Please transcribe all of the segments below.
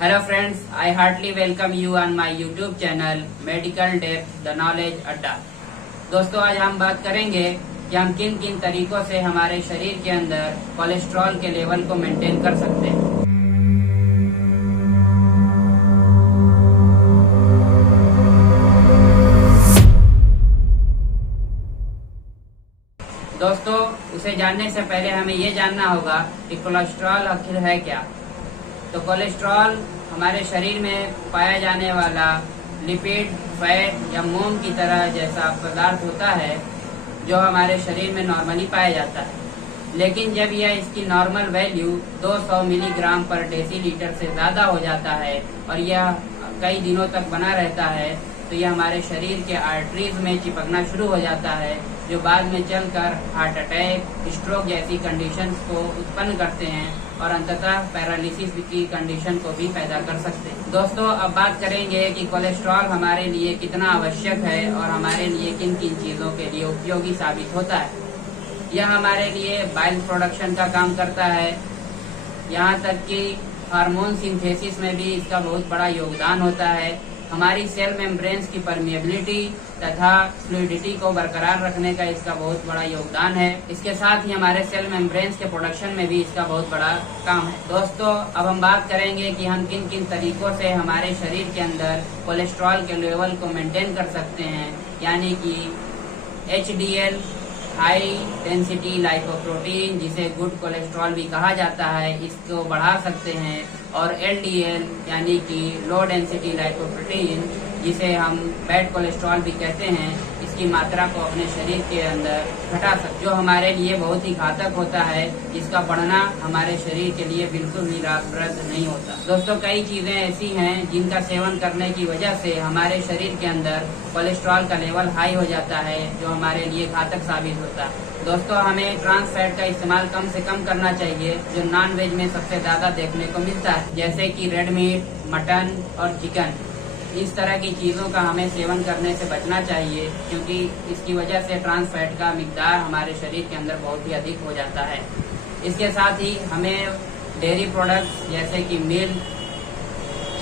Hello friends, I heartily welcome you on my YouTube channel Medical Depth The Knowledge अड्डा। दोस्तों, आज हम बात करेंगे कि हम किन किन तरीकों से हमारे शरीर के अंदर कोलेस्ट्रॉल के लेवल को मेंटेन कर सकते हैं। दोस्तों, उसे जानने से पहले हमें ये जानना होगा कि कोलेस्ट्रॉल आखिर है क्या। तो कोलेस्ट्रॉल हमारे शरीर में पाया जाने वाला लिपिड, फैट या मोम की तरह जैसा पदार्थ होता है जो हमारे शरीर में नॉर्मली पाया जाता है। लेकिन जब यह इसकी नॉर्मल वैल्यू 200 मिलीग्राम पर डेसीलीटर से ज्यादा हो जाता है और यह कई दिनों तक बना रहता है तो यह हमारे शरीर के आर्टरीज में चिपकना शुरू हो जाता है, जो बाद में चलकर हार्ट अटैक, स्ट्रोक जैसी कंडीशंस को उत्पन्न करते हैं और अंततः पैरालिसिस की कंडीशन को भी पैदा कर सकते हैं। दोस्तों, अब बात करेंगे कि कोलेस्ट्रॉल हमारे लिए कितना आवश्यक है और हमारे लिए किन किन चीजों के लिए उपयोगी साबित होता है। यह हमारे लिए बाइल प्रोडक्शन का काम करता है, यहाँ तक कि हार्मोन सिंथेसिस में भी इसका बहुत बड़ा योगदान होता है। हमारी सेल मेम्ब्रेन्स की परमिएबिलिटी तथा फ्लूइडिटी को बरकरार रखने का इसका बहुत बड़ा योगदान है। इसके साथ ही हमारे सेल मेम्ब्रेन्स के प्रोडक्शन में भी इसका बहुत बड़ा काम है। दोस्तों, अब हम बात करेंगे कि हम किन किन तरीकों से हमारे शरीर के अंदर कोलेस्ट्रॉल के लेवल को मेंटेन कर सकते हैं, यानी कि HDL हाई डेंसिटी लाइपोप्रोटीन, जिसे गुड कोलेस्ट्रॉल भी कहा जाता है, इसको बढ़ा सकते हैं, और LDL यानी कि लो डेंसिटी लाइपोप्रोटीन, जिसे हम बैड कोलेस्ट्रॉल भी कहते हैं, इसकी मात्रा को अपने शरीर के अंदर घटा सकते, जो हमारे लिए बहुत ही घातक होता है। इसका बढ़ना हमारे शरीर के लिए बिल्कुल भी लाभप्रद नहीं होता। दोस्तों, कई चीजें ऐसी हैं जिनका सेवन करने की वजह से हमारे शरीर के अंदर कोलेस्ट्रॉल का लेवल हाई हो जाता है, जो हमारे लिए घातक साबित होता है। दोस्तों, हमें ट्रांस फैट का इस्तेमाल कम से कम करना चाहिए, जो नॉन वेज में सबसे ज्यादा देखने को मिलता है, जैसे कि रेड मीट, मटन और चिकन। इस तरह की चीजों का हमें सेवन करने से बचना चाहिए, क्योंकि इसकी वजह से ट्रांस फैट का मिकदार हमारे शरीर के अंदर बहुत ही अधिक हो जाता है। इसके साथ ही हमें डेयरी प्रोडक्ट्स जैसे कि मिल्क,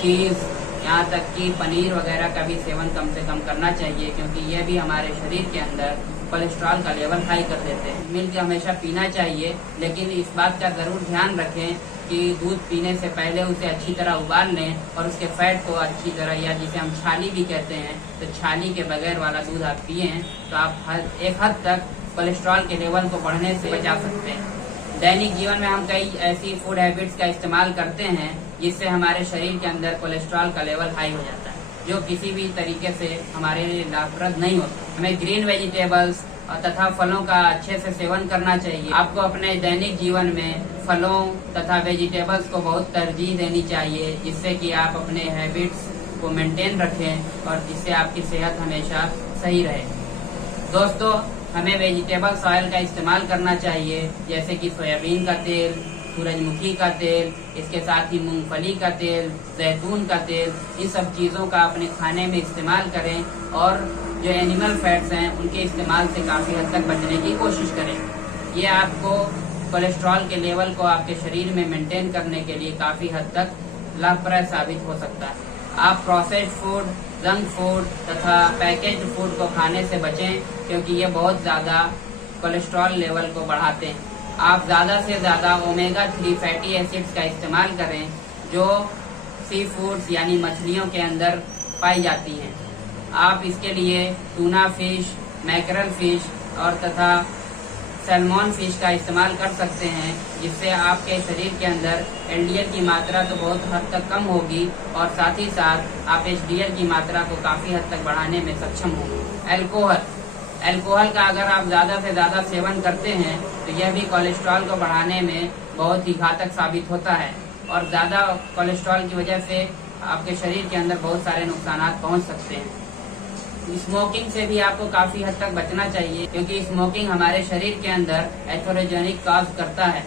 चीज, यहाँ तक कि पनीर वगैरह का भी सेवन कम से कम करना चाहिए, क्योंकि यह भी हमारे शरीर के अंदर कोलेस्ट्रॉल का लेवल हाई कर देते हैं। मिल्क हमेशा पीना चाहिए, लेकिन इस बात का जरूर ध्यान रखें कि दूध पीने से पहले उसे अच्छी तरह उबाल लें और उसके फैट को अच्छी तरह, या जिसे हम छाली भी कहते हैं, तो छाली के बगैर वाला दूध आप पिए तो आप एक हद तक कोलेस्ट्रॉल के लेवल को बढ़ने से बचा सकते हैं। दैनिक जीवन में हम कई ऐसी फूड हैबिट्स का इस्तेमाल करते हैं जिससे हमारे शरीर के अंदर कोलेस्ट्रॉल का लेवल हाई हो जाता है, जो किसी भी तरीके से हमारे लिए लाभप्रद नहीं होता। हमें ग्रीन वेजिटेबल्स तथा फलों का अच्छे से सेवन करना चाहिए। आपको अपने दैनिक जीवन में फलों तथा वेजिटेबल्स को बहुत तरजीह देनी चाहिए, जिससे कि आप अपने हैबिट्स को मेंटेन रखें और जिससे आपकी सेहत हमेशा सही रहे। दोस्तों, हमें वेजिटेबल्स ऑयल का इस्तेमाल करना चाहिए, जैसे कि सोयाबीन का तेल, सूरजमुखी का तेल, इसके साथ ही मूंगफली का तेल, जैतून का तेल, इन सब चीजों का अपने खाने में इस्तेमाल करें और जो एनिमल फैट्स हैं उनके इस्तेमाल से काफी हद तक बचने की कोशिश करें। ये आपको कोलेस्ट्रॉल के लेवल को आपके शरीर में मेंटेन करने के लिए काफी हद तक लाभप्रद साबित हो सकता है। आप प्रोसेस्ड फूड, जंक फूड तथा पैकेज्ड फूड को खाने से बचें, क्योंकि ये बहुत ज्यादा कोलेस्ट्रॉल लेवल को बढ़ाते हैं। आप ज्यादा से ज्यादा ओमेगा 3 फैटी एसिड्स का इस्तेमाल करें, जो सी फूड्स यानी मछलियों के अंदर पाई जाती हैं। आप इसके लिए टूना फिश, मैकरल फिश और तथा सैल्मन फिश का इस्तेमाल कर सकते हैं, जिससे आपके शरीर के अंदर LDL की मात्रा तो बहुत हद तक कम होगी और साथ ही साथ आप HDL की मात्रा को काफी हद तक बढ़ाने में सक्षम होंगे। अल्कोहल का अगर आप ज्यादा से ज्यादा सेवन करते हैं तो यह भी कोलेस्ट्रॉल को बढ़ाने में बहुत ही घातक साबित होता है, और ज्यादा कोलेस्ट्रॉल की वजह से आपके शरीर के अंदर बहुत सारे नुकसान पहुंच सकते हैं। स्मोकिंग से भी आपको काफी हद तक बचना चाहिए, क्योंकि स्मोकिंग हमारे शरीर के अंदर एथेरोजेनिक कॉज करता है,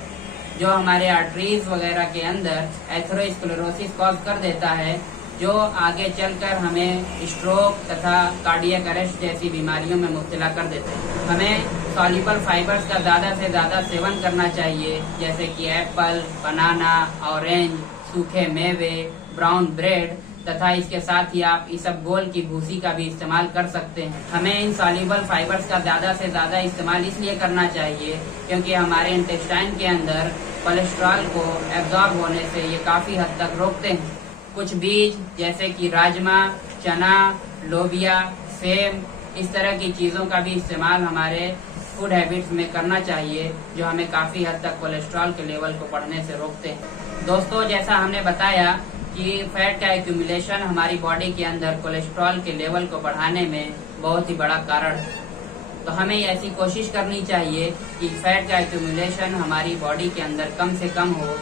जो हमारे आर्टरीज वगैरह के अंदर एथेरोस्क्लेरोसिस कॉज कर देता है, जो आगे चलकर हमें स्ट्रोक तथा कार्डियक अरेस्ट जैसी बीमारियों में मुब्तला कर देते हैं। हमें सॉल्युबल फाइबर्स का ज्यादा से ज्यादा सेवन करना चाहिए, जैसे कि एप्पल, बनाना, ऑरेंज, सूखे मेवे, ब्राउन ब्रेड, तथा इसके साथ ही आप इसबगोल की भूसी का भी इस्तेमाल कर सकते हैं। हमें इन सॉल्युबल फाइबर्स का ज्यादा से ज्यादा इस्तेमाल इसलिए करना चाहिए क्योंकि हमारे इंटेस्टाइन के अंदर कोलेस्ट्रॉल को एब्जॉर्ब होने से ये काफी हद तक रोकते हैं। कुछ बीज जैसे कि राजमा, चना, लोबिया, सेम, इस तरह की चीजों का भी इस्तेमाल हमारे फूड हैबिट्स में करना चाहिए, जो हमें काफी हद तक कोलेस्ट्रॉल के लेवल को बढ़ने से रोकते हैं। दोस्तों, जैसा हमने बताया कि फैट का एक्यूमुलेशन हमारी बॉडी के अंदर कोलेस्ट्रॉल के लेवल को बढ़ाने में बहुत ही बड़ा कारण है। तो हमें ऐसी कोशिश करनी चाहिए कि फैट का एक्यूमुलेशन हमारी बॉडी के अंदर कम से कम हो।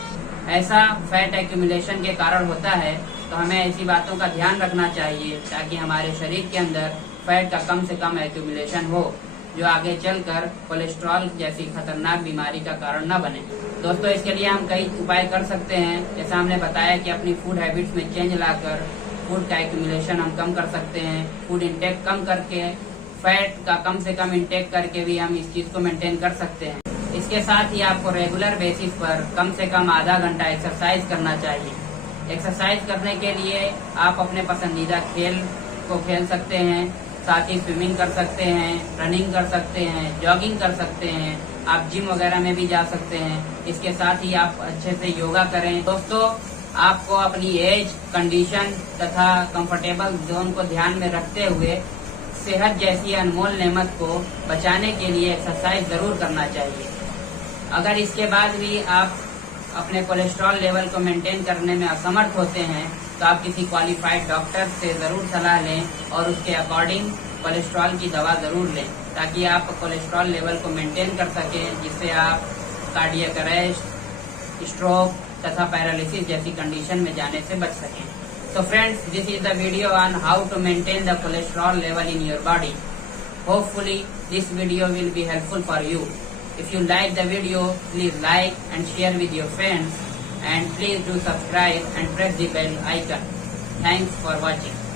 ऐसा फैट एक्यूमुलेशन के कारण होता है, तो हमें ऐसी बातों का ध्यान रखना चाहिए ताकि हमारे शरीर के अंदर फैट का कम से कम एक्यूमुलेशन हो, जो आगे चलकर कोलेस्ट्रॉल जैसी खतरनाक बीमारी का कारण न बने। दोस्तों, इसके लिए हम कई उपाय कर सकते हैं। जैसा हमने बताया कि अपनी फूड हैबिट्स में चेंज लाकर फूड का एक्यूमुलेशन हम कम कर सकते हैं। फूड इंटेक कम करके, फैट का कम से कम इंटेक करके भी हम इस चीज को मेंटेन कर सकते हैं। इसके साथ ही आपको रेगुलर बेसिस पर कम से कम आधा घंटा एक्सरसाइज करना चाहिए। एक्सरसाइज करने के लिए आप अपने पसंदीदा खेल को खेल सकते हैं, साथ ही स्विमिंग कर सकते हैं, रनिंग कर सकते हैं, जॉगिंग कर सकते हैं, आप जिम वगैरह में भी जा सकते हैं। इसके साथ ही आप अच्छे से योगा करें। दोस्तों, आपको अपनी एज, कंडीशन तथा कंफर्टेबल जोन को ध्यान में रखते हुए सेहत जैसी अनमोल नेमत को बचाने के लिए एक्सरसाइज जरूर करना चाहिए। अगर इसके बाद भी आप अपने कोलेस्ट्रॉल लेवल को मेंटेन करने में असमर्थ होते हैं, तो आप किसी क्वालिफाइड डॉक्टर से जरूर सलाह लें और उसके अकॉर्डिंग कोलेस्ट्रॉल की दवा जरूर लें, ताकि आप कोलेस्ट्रॉल लेवल को मेंटेन कर सकें, जिससे आप कार्डियक अरेस्ट, स्ट्रोक तथा पैरालिसिस जैसी कंडीशन में जाने से बच सकें। So friends, this is the video on how to maintain the cholesterol level in your body. Hopefully, this video will be helpful for you. If you like the video, please like and share with your friends, and please do subscribe and press the bell icon. Thanks for watching.